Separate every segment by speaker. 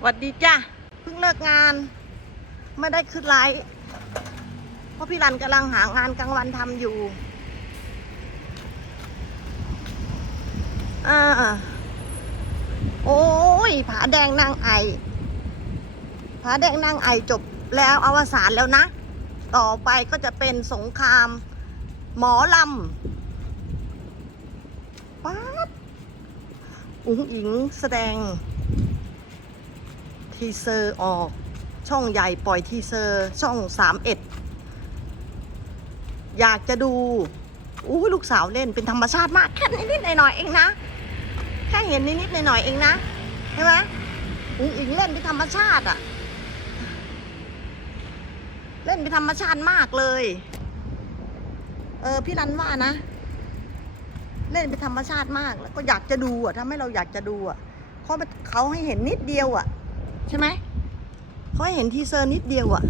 Speaker 1: หวัดดีจ้ะเพิ่งเลิกงาน ไม่ได้ขึ้นไลฟ์เพราะพี่รันกำลังหางานกลางวันทำอยู่อ่าโอ้ยผาแดงนางไอผาแดงนางไอจบแล้วอวสานแล้วนะ ต่อไปก็จะเป็นสงคราม หมอลำป๊าดอุ๋งอิงแสดง ทีเซอร์ออก ช่องใหญ่ปล่อยทีเซอร์ช่องสามเอ็ดอยากจะดูอู้ลูกสาวเล่นเป็นธรรมชาติมากแค่นิดๆหน่อยๆเองนะ แค่เห็นนิดๆหน่อยๆเองนะใช่ไหมอุ๋งอิงเล่นเป็นธรรมชาติอะเล่นเป็นธรรมชาติมากเลย เออพี่รันว่านะ เล่นเป็นธรรมชาติมากแล้วก็อยากจะดูอะทำให้เราอยากจะดูอะเพราะเขาให้เห็นนิดเดียวอะ ใช่ไหมเขาเห็นทีเซอร์นิดเดียวอะ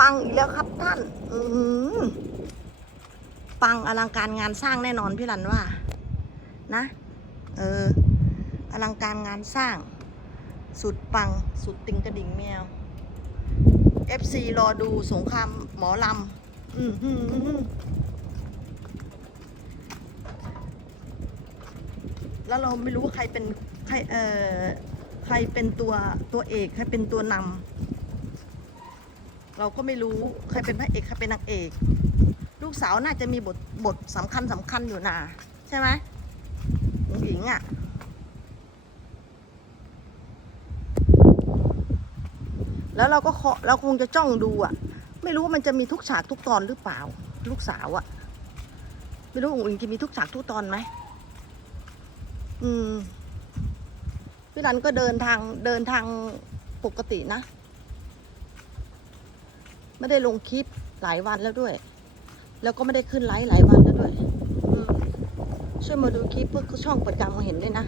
Speaker 1: ปังอีกแล้วครับท่าน อือปังอลังการงานสร้างแน่นอนพี่รันว่า นะ เออ อลังการงานสร้าง สุดปังสุดติงกระดิ่งแมว FC รอดูสงครามหมอลำอือหือแล้วเราไม่รู้ว่าใครเป็นใครเอ่อ ใครเป็นตัวตัวเอกใครเป็นตัวนำเราก็ไม่รู้ใครเป็นพระเอกใครเป็นนางเอก ลูกสาวน่าจะมีบทบทสำคัญสำคัญอยู่นะใช่ไหมหญิงหญิงอะ่ะแล้วเราก็เคาะเราคงจะจ้องดูอะ่ะ ไม่รู้ว่ามันจะมีทุกฉากทุกตอนหรือเปล่า ลูกสาวอะ่ะ ไม่รู้อุ๋งอิงจะมีทุกฉากทุกตอนไหมอืม พี่รันก็เดินทางเดินทางปกตินะ ไม่ได้ลงคลิปหลายวันแล้วด้วย แล้วก็ไม่ได้ขึ้นไลฟ์หลายวันแล้วด้วยช่วยมาดูคลิปเพื่อช่องเปิดการมองเห็นด้วยนะ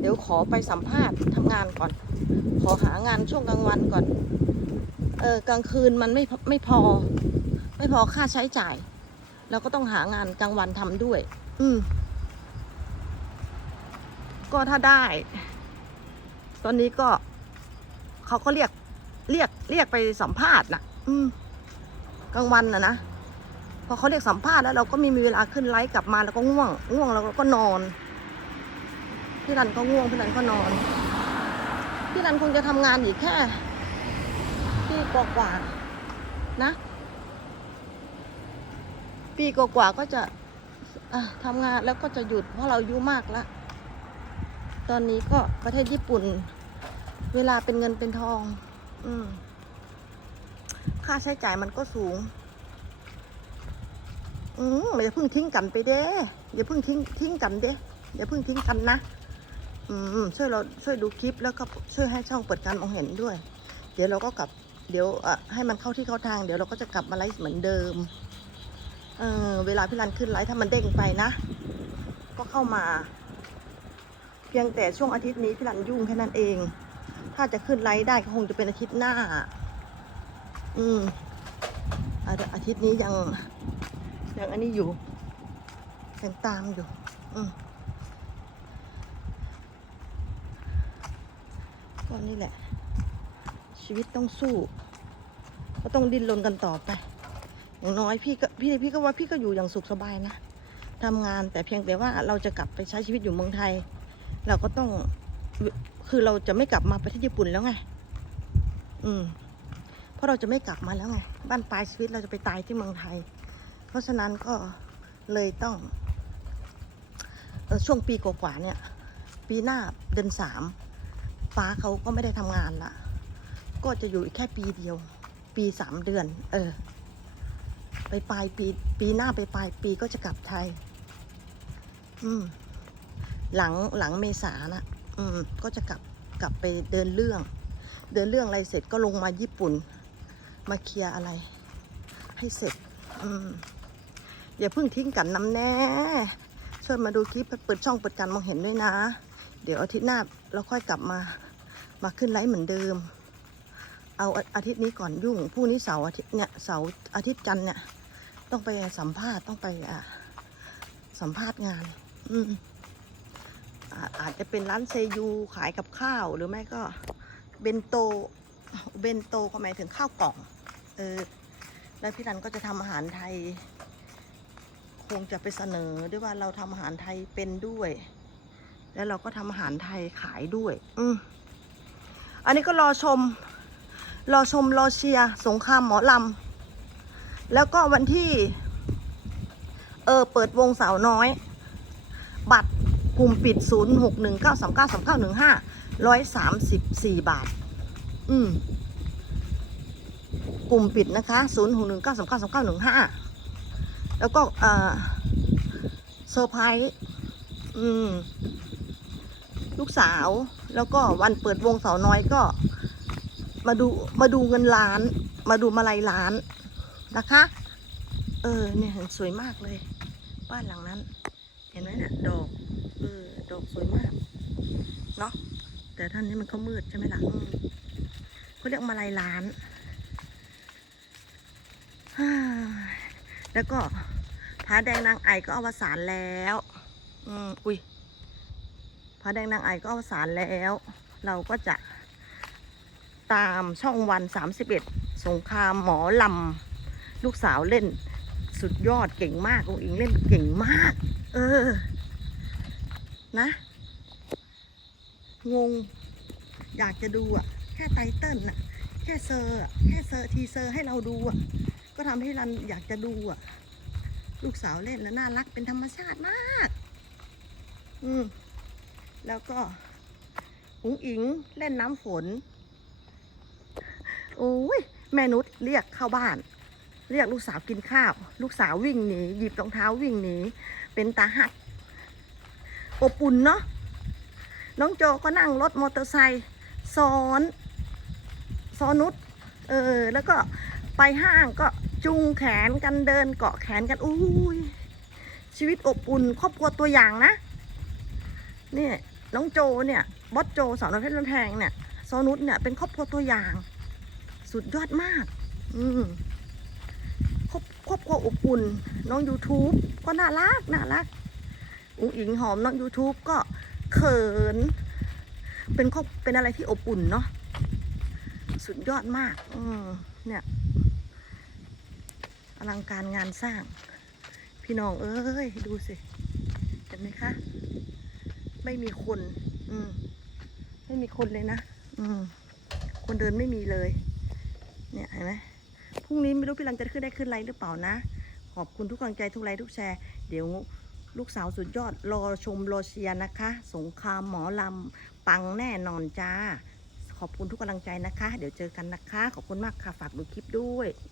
Speaker 1: เดี๋ยวขอไปสัมภาษณ์ทำงานก่อน ขอหางานช่วงกลางวันก่อน เออกลางคืนมันไม่ไม่พอ ไม่พอค่าใช้จ่ายเราก็ต้องหางานกลางวันทำด้วย อืม ก็ถ้าได้ ตอนนี้ก็เขาก็เรียกเรียกเรียกไปสัมภาษณ์นะอืมกลางวันนะนะพอเขาเรียกสัมภาษณ์แล้วเราก็มีมีเวลาขึ้นไลฟ์กลับมาแล้วก็ง่วง ง่วงแล้วก็นอน พี่รันก็ง่วงพี่รันก็นอน พี่รันคงจะทำงานอีกแค่ปีกว่าๆนะปีกว่าๆก็จะะทำงานแล้วก็จะหยุดเพราะเราอายุมากแล้ว ตอนนี้ก็ประเทศญี่ปุ่น เวลาเป็นเงินเป็นทอง อืม ค่าใช้จ่ายมันก็สูง อืมอย่าเพิ่งทิ้งกันไปเด้อย่าเพิ่งทิ้งทิ้งกันเด้อย่าเพิ่งทิ้งกันนะอืมช่วยเราช่วยดูคลิปแล้วก็ช่วยให้ช่องเปิดการมองเห็นด้วย เดี๋ยวเราก็กลับ เดี๋ยวอะให้มันเข้าที่เข้าทาง เดี๋ยวเราก็จะกลับมาไลฟ์เหมือนเดิม เออเวลาพี่รันขึ้นไลฟ์ถ้ามันเด้งไปนะ ก็เข้ามา เพียงแต่ช่วงอาทิตย์นี้พี่รันยุ่งแค่นั้นเอง ถ้าจะขึ้นไลฟ์ได้ก็คงจะเป็นอาทิตย์หน้า อืมอาอาทิตย์นี้ยังยังอันนี้อยู่ยังตามอยู่ อืมก็นี่แหละ ชีวิตต้องสู้ ก็ต้องดิ้นรนกันต่อไปอย่างน้อยพี่ก็พี่พี่ก็ว่าพี่ก็อยู่อย่างสุขสบายนะทำงานแต่เพียงแต่ว่าเราจะกลับไปใช้ชีวิตอยู่เมืองไทย เราก็ต้อง คือเราจะไม่กลับมาประเทศญี่ปุ่นแล้วไง อืม เพราะเราจะไม่กลับมาแล้วไง บ้านปลายชีวิตเราจะไปตายที่เมืองไทย เพราะฉะนั้นก็เลยต้องออช่วงปีกว่าๆเนี่ย ปีหน้าเดือนสามป้าเขาก็ไม่ได้ทำงานละ ก็จะอยู่อีกแค่ปีเดียว ปีสามเดือน เออ ไปปลายปี ปีหน้าไปปลายปีก็จะกลับไทย อืม หลังหลังเมษานะอืมก็จะกลับกลับไปเดินเรื่อง เดินเรื่องอะไรเสร็จก็ลงมาญี่ปุ่น มาเคลียร์อะไร ให้เสร็จ อืมอย่าเพิ่งทิ้งกันน้ำแน่ช่วยมาดูคลิปเปิดช่องเปิดการมองเห็นด้วยนะ เดี๋ยวอาทิตย์หน้าเราค่อยกลับมามาขึ้นไลฟ์เหมือนเดิม เอาอาทิตย์นี้ก่อนยุ่งพรุ่งนี้เสาร์อาทิตย์เนี่ยเสาร์อาทิตย์จันทร์เนี่ยต้องไปสัมภาษณ์ต้องไปอะสัมภาษณ์งาน อืม อาอาอาจจะเป็นร้านเซยูขายกับข้าวหรือไม่ก็เบนโตเบนโตก็หมายถึงข้าวกล่อง เออ แล้วพี่รันก็จะทำอาหารไทย คงจะไปเสนอด้วยว่าเราทำอาหารไทยเป็นด้วย แล้วเราก็ทำอาหารไทยขายด้วย อืมอันนี้ก็รอชม รอชม รอเชียร์สงครามหมอลำ แล้วก็วันที่ เออ เปิดวงสาวน้อย บัตร กลุ่มปิด 0 6 1 9 3 9 3 9 1 5 134 บาท อืม กลุ่มปิดนะคะ 0 6 1 9 3 9 3 9 1 5 แล้วก็เอ่อเซอร์ไพรส์อืม ลูกสาว แล้วก็วันเปิดวงสาวน้อยก็ มาดู มาดูเงินล้าน มาดูมาลัยล้านนะคะ เออ เนี่ยสวยมากเลย บ้านหลังนั้น เห็นไหมเนี่ยดอก ดอกสวยมาก เนาะแต่ท่านนี้มันก็มืดใช่ไหมล่ะอืมเขาเรียกมาลัยล้านฮ่าแล้วก็พระแดงนางไอก็อวสานแล้ว อืมอุ้ยพระแดงนางไอก็อวสานแล้ว เราก็จะตามช่องวันสามสิบเอ็ดสงครามหมอลำ ลูกสาวเล่นสุดยอดเก่งมากองอิงเล่นเก่งมาก เออ นะ งง อยากจะดูอะแค่ไตเติ้ลน่ะแค่เซอร์แค่เซอร์ทีเซอร์ให้เราดูอะก็ทำให้รันอยากจะดูอะลูกสาวเล่นแล้วน่ารักเป็นธรรมชาติมาก อืม แล้วก็อุ๋งอิงเล่นน้ำฝน โอ้ยแม่นุชเรียกเข้าบ้าน เรียกลูกสาวกินข้าว ลูกสาววิ่งหนีหยิบรองเท้าวิ่งหนีเป็นตาหัก อบอุ่นเนาะน้องโจก็นั่งรถมอเตอร์ไซค์ซ้อนซ้อนนุชเออแล้วก็ไปห้างก็จุงแขนกันเดินเกาะแขนกันอุ้ยชีวิตอบอุ่นครอบครัวตัวอย่างนะเนี่ยน้องโจเนี่ยบอสโจสาวน้อยเพชรบ้านแพงเนี่ยซอนุชเนี่ยเป็นครอบครัวตัวอย่าง สุดยอดมาก อืมครอบครอบครัวอบอุ่นน้อง YouTube ก็น่ารักน่ารัก อุ๋งอิงหอมน้อง YouTube ก็เขิน เป็นครอบเป็นอะไรที่อบอุ่นเนาะสุดยอดมาก อืมเนี่ยอลังการงานสร้าง พี่น้องเอ้ย ดูสิ เห็นไหมคะ ไม่มีคน อืมไม่มีคนเลยนะ อืมคนเดินไม่มีเลย เนี่ยเห็นไหมพรุ่งนี้ไม่รู้พี่รันจะขึ้นได้ขึ้นไลน์หรือเปล่านะ ขอบคุณทุกกำลังใจทุกไลค์ทุกแชร์ เดี๋ยว ลูกสาวสุดยอดรอชมรอเชียร์นะคะ สงครามหมอลำปังแน่นอนจ้า ขอบคุณทุกกำลังใจนะคะ เดี๋ยวเจอกันนะคะ ขอบคุณมากค่ะ ฝากดูคลิปด้วย